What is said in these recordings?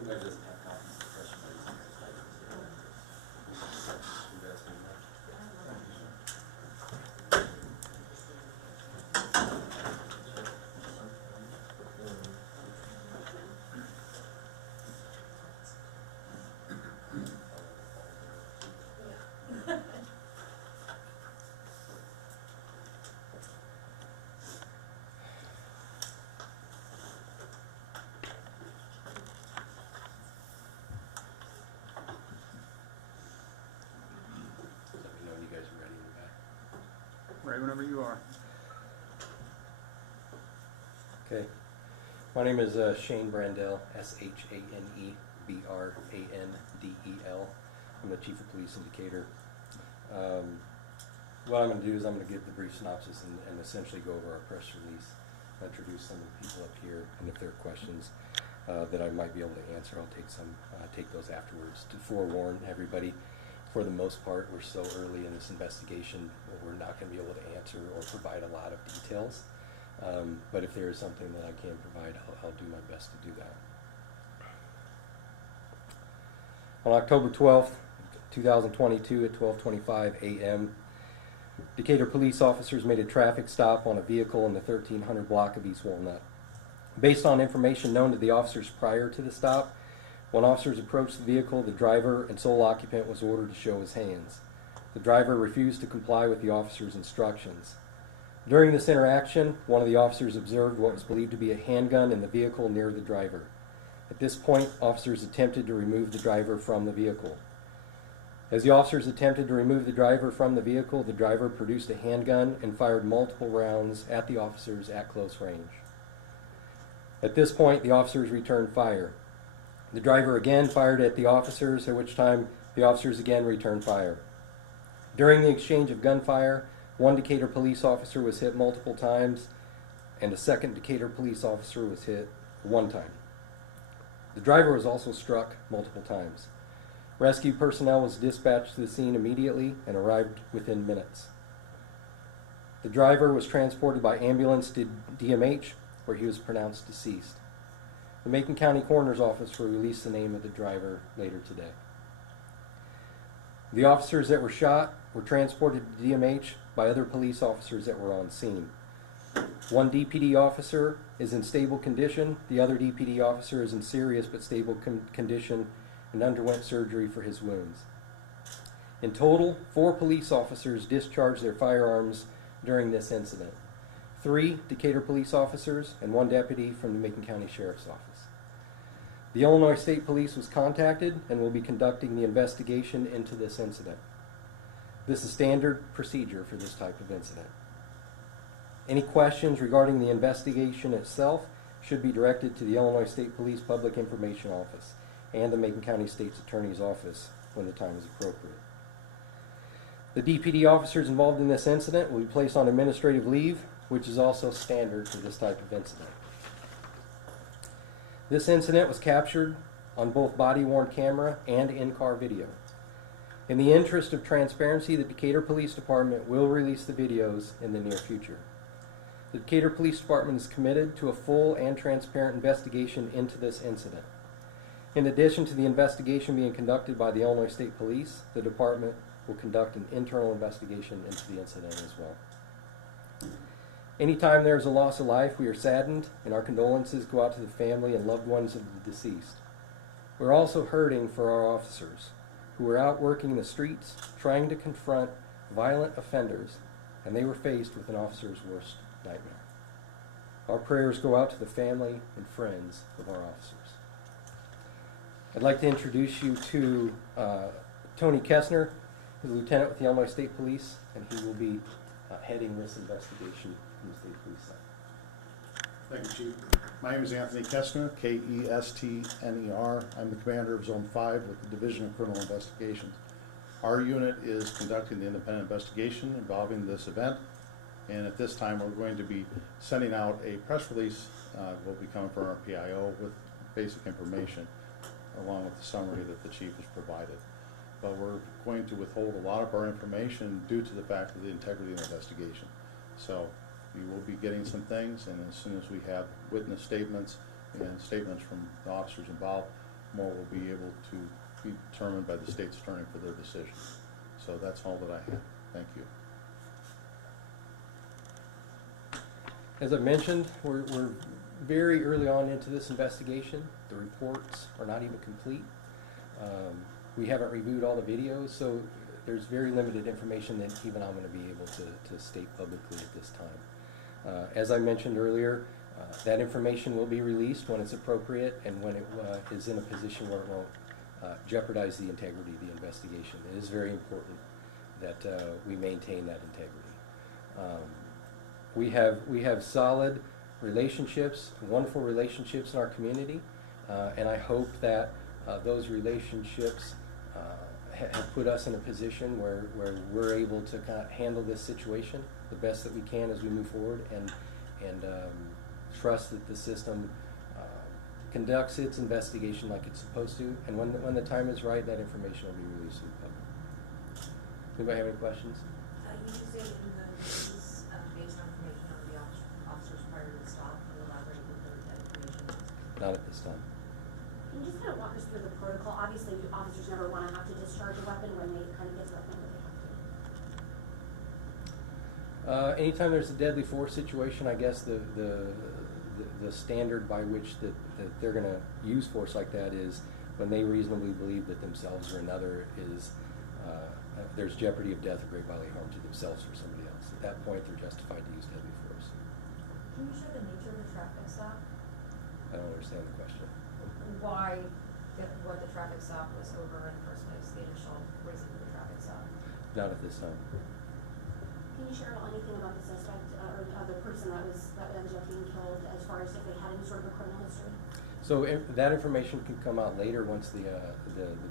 Everybody doesn't have copies of the press release. You guys can match. Let me know when you guys are ready in the back. Right whenever you are. Okay. My name is Shane Brandel, ShaneBrandel. I'm the Chief of Police in Decatur. What I'm going to do is I'm going to give the brief synopsis and essentially go over our press release, introduce some of the people up here, and if there are questions that I might be able to answer, I'll take those afterwards. To forewarn everybody, for the most part, we're so early in this investigation, we're not going to be able to answer or provide a lot of details. But if there is something that I can provide, I'll do my best to do that. On October 12th, 2022 at 12:25 a.m., Decatur police officers made a traffic stop on a vehicle in the 1300 block of East Walnut. Based on information known to the officers prior to the stop, when officers approached the vehicle, the driver and sole occupant was ordered to show his hands. The driver refused to comply with the officers' instructions. During this interaction, one of the officers observed what was believed to be a handgun in the vehicle near the driver. At this point, officers attempted to remove the driver from the vehicle. As the officers attempted to remove the driver from the vehicle, the driver produced a handgun and fired multiple rounds at the officers at close range. At this point, the officers returned fire. The driver again fired at the officers, at which time the officers again returned fire. During the exchange of gunfire, one Decatur police officer was hit multiple times, and a second Decatur police officer was hit one time. The driver was also struck multiple times. Rescue personnel was dispatched to the scene immediately and arrived within minutes. The driver was transported by ambulance to DMH, where he was pronounced deceased. The Macon County Coroner's Office will release the name of the driver later today. The officers that were shot were transported to DMH by other police officers that were on scene. One DPD officer is in stable condition. The other DPD officer is in serious but stable condition and underwent surgery for his wounds. In total, 4 police officers discharged their firearms during this incident. 3 Decatur police officers and 1 deputy from the Macon County Sheriff's Office. The Illinois State Police was contacted and will be conducting the investigation into this incident. This is standard procedure for this type of incident. Any questions regarding the investigation itself should be directed to the Illinois State Police Public Information Office and the Macon County State's Attorney's Office when the time is appropriate. The DPD officers involved in this incident will be placed on administrative leave, which is also standard for this type of incident. This incident was captured on both body-worn camera and in-car video. In the interest of transparency, the Decatur Police Department will release the videos in the near future. The Decatur Police Department is committed to a full and transparent investigation into this incident. In addition to the investigation being conducted by the Illinois State Police, the department will conduct an internal investigation into the incident as well. Anytime there is a loss of life, we are saddened, and our condolences go out to the family and loved ones of the deceased. We're also hurting for our officers, who were out working the streets, trying to confront violent offenders, and they were faced with an officer's worst nightmare. Our prayers go out to the family and friends of our officers. I'd like to introduce you to Tony Kessner, who's a lieutenant with the Illinois State Police, and he will be heading this investigation from the State Police side. Thank you, Chief. My name is Anthony Kessner, Kestner. I'm the commander of Zone 5 with the Division of Criminal Investigations. Our unit is conducting the independent investigation involving this event, and at this time we're going to be sending out a press release, will be coming from our PIO with basic information along with the summary that the Chief has provided. But we're going to withhold a lot of our information due to the fact of the integrity of the investigation. So we will be getting some things, and as soon as we have witness statements and statements from the officers involved, more will be able to be determined by the state's attorney for their decision. So that's all that I have. Thank you. As I mentioned, we're very early on into this investigation. The reports are not even complete. We haven't reviewed all the videos, so there's very limited information that even I'm going to be able to state publicly at this time. As I mentioned earlier, that information will be released when it's appropriate and when it is in a position where it won't jeopardize the integrity of the investigation. It is very important that we maintain that integrity. We have solid relationships, wonderful relationships in our community, and I hope that those relationships have put us in a position where we're able to kind of handle this situation the best that we can as we move forward, and trust that the system conducts its investigation like it's supposed to, and when the time is right, that information will be released to the public. Anybody have any questions? You say in the release, based on information on the officers prior to the stop, can you elaborate what that information is? Not at this time. Can you just kind of walk us through the protocol? Obviously, officers never want to have to discharge a weapon when they kind of get to the point where they have to. Anytime there's a deadly force situation, I guess the standard by which that they're going to use force like that is when they reasonably believe that themselves or another is there's jeopardy of death or great bodily harm to themselves or somebody else. At that point, they're justified to use deadly force. Can you share the nature of the traffic stop? I don't understand the question. Why, what the traffic stop was over in the first place, the initial reason for the traffic stop? Not at this time. Can you share anything about the suspect or the person that ended up being killed, as far as if they had any sort of a criminal history? So that information can come out later once the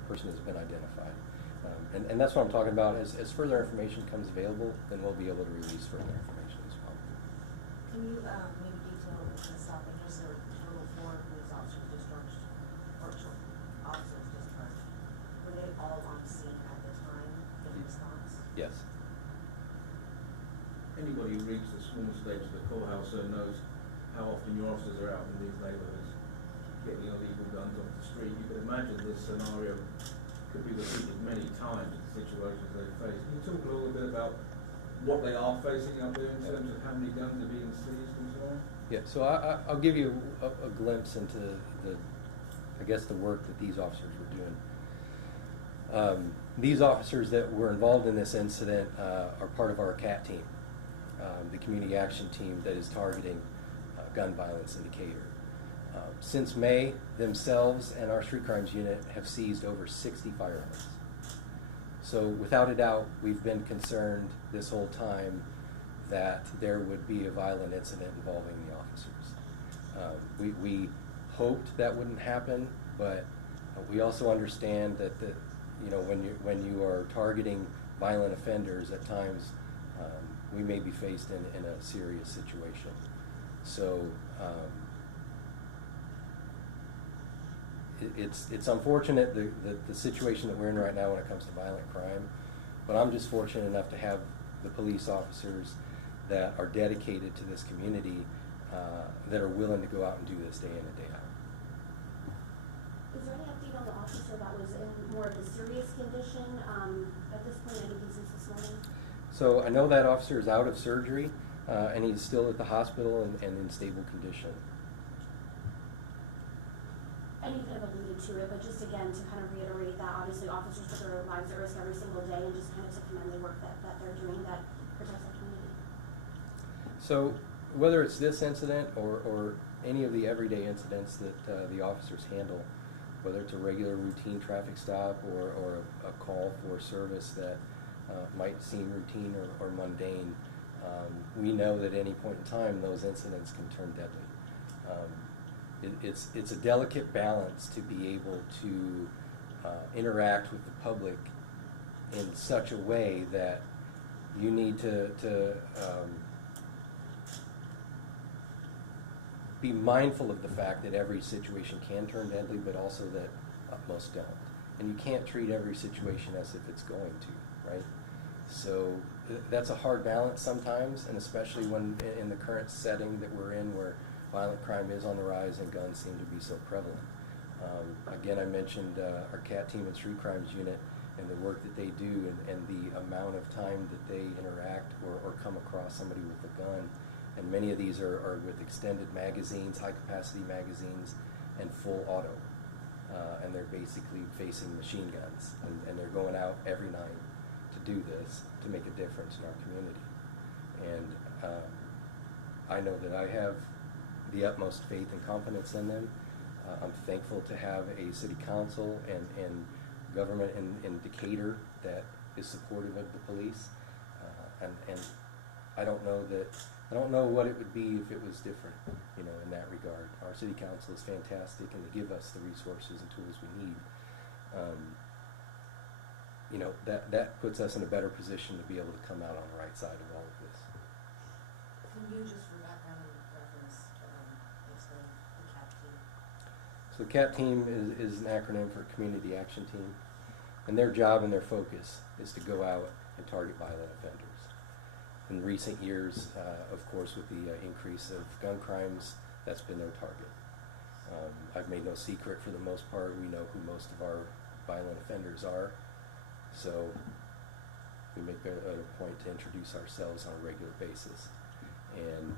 person has been identified. And that's what I'm talking about. As further information comes available, then we'll be able to release further information as well. Can you maybe detail the stop and just there were total 4 police officers discharged, or officers discharged? Were they all on scene at the time in response? Yes. Anybody who reads the small stage of the courthouse knows how often your officers are out in these neighbourhoods getting illegal guns off the street. You can imagine this scenario could be repeated many times in the situations they face. Can you talk a little bit about what they are facing up there in terms of how many guns are being seized and so on? Yeah, so I'll give you a glimpse into the work that these officers were doing. These officers that were involved in this incident are part of our CAT team, the community action team that is targeting gun violence in Decatur. Since May, themselves and our street crimes unit have seized over 60 firearms. So without a doubt, we've been concerned this whole time that there would be a violent incident involving the officers. We hoped that wouldn't happen, but we also understand that when you are targeting violent offenders, at times we may be faced in a serious situation. So it's unfortunate the situation that we're in right now when it comes to violent crime, but I'm just fortunate enough to have the police officers that are dedicated to this community, that are willing to go out and do this day in and day out. Is there any update on the officer that was in more of a serious condition at this point? Anything since this morning? So I know that officer is out of surgery, and he's still at the hospital and in stable condition. And you kind of alluded to it, but just again to kind of reiterate that obviously officers put their lives at risk every single day, and just kind of to commend the work that they're doing that protects our community. So whether it's this incident or any of the everyday incidents that the officers handle, whether it's a regular routine traffic stop or a call for service that might seem routine or mundane, we know that at any point in time those incidents can turn deadly. It's a delicate balance to be able to interact with the public in such a way that you need to be mindful of the fact that every situation can turn deadly, but also that most don't. And you can't treat every situation as if it's going to, right? So that's a hard balance sometimes, and especially when in the current setting that we're in where violent crime is on the rise and guns seem to be so prevalent. Again, I mentioned our CAT team and street crimes unit and the work that they do and the amount of time that they interact or come across somebody with a gun. And many of these are with extended magazines, high-capacity magazines, and full auto. And they're basically facing machine guns. And they're going out every night to do this, to make a difference in our community. And I know that I have the utmost faith and confidence in them. I'm thankful to have a city council and government in Decatur that is supportive of the police. And I don't know what it would be if it was different, you know, in that regard. Our city council is fantastic and they give us the resources and tools we need. You know, that puts us in a better position to be able to come out on the right side of all of this. Can you just for background and reference, explain the CAP team? So CAT team is an acronym for Community Action Team, and their job and their focus is to go out and target violent offenders. In recent years, of course, with the increase of gun crimes, that's been their target. I've made no secret, for the most part, we know who most of our violent offenders are, so we make a point to introduce ourselves on a regular basis. And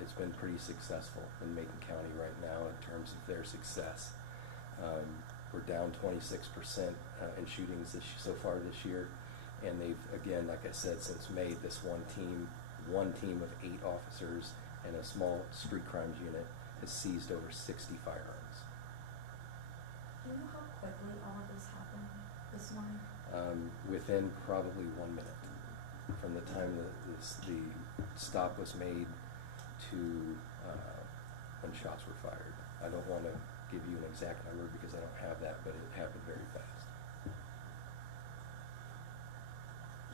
it's been pretty successful in Macon County right now in terms of their success. We're down 26% in shootings so far this year, and they've, again, like I said, since May, this one team of 8 officers and a small street crimes unit has seized over 60 firearms. Do you know how quickly all of this happened this morning? Within probably 1 minute from the time the stop was made to when shots were fired. I don't want to give you an exact number because I don't have that, but it happened very fast.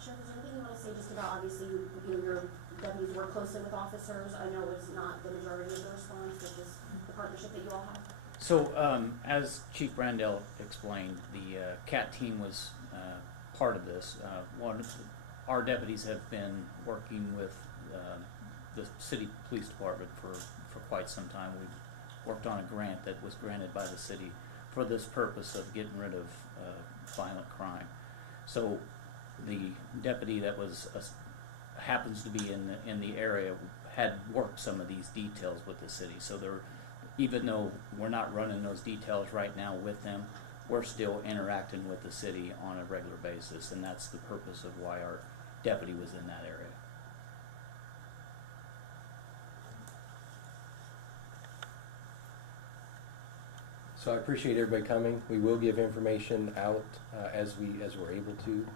Sheriff, is there anything you want to say just about, obviously, your deputies work closely with officers? I know it's not the majority of the response, but just the partnership that you all have. So, as Chief Brandell explained, the CAT team was part of this. Our deputies have been working with the city police department for quite some time. We've worked on a grant that was granted by the city for this purpose of getting rid of violent crime. So the deputy that was happens to be in the area had worked some of these details with the city. So even though we're not running those details right now with them, we're still interacting with the city on a regular basis, and that's the purpose of why our deputy was in that area. So I appreciate everybody coming. We will give information out as we're able to.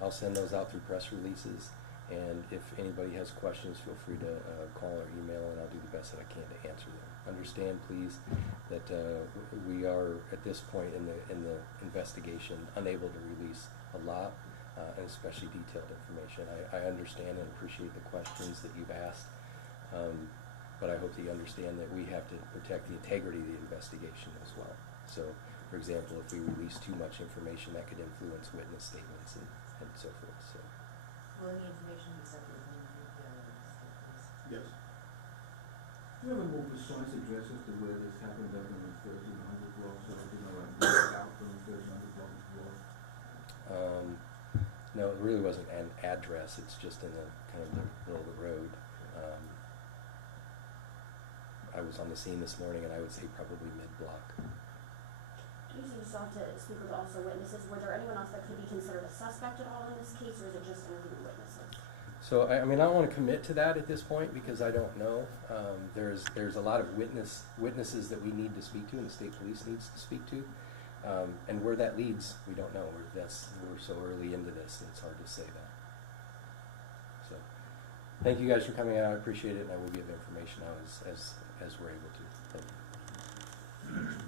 I'll send those out through press releases, and if anybody has questions, feel free to call or email, and I'll do the best that I can to answer them. Understand, please, that we are at this point in the investigation unable to release a lot, and especially detailed information. I understand and appreciate the questions that you've asked, but I hope that you understand that we have to protect the integrity of the investigation as well. So, for example, if we release too much information, that could influence witness statements and so forth. So. Will any information be separate from the state police? Yes. Do you have a more precise address as to where this happened up in the 1300 block, so you know, like out from the 1300 block of block? No, it really wasn't an address. It's just in the kind of the middle of the road. I was on the scene this morning, and I would say probably mid-block. You still have to speak with also witnesses. Were there anyone else that could be considered a suspect at all in this case, or is it just interviewing witnesses? So, I mean, I don't want to commit to that at this point because I don't know. There's a lot of witnesses that we need to speak to and the state police needs to speak to. And where that leads, we don't know. We're so early into this, and it's hard to say that. So, thank you guys for coming out. I appreciate it, and I will give information out as we're able to. Thank you.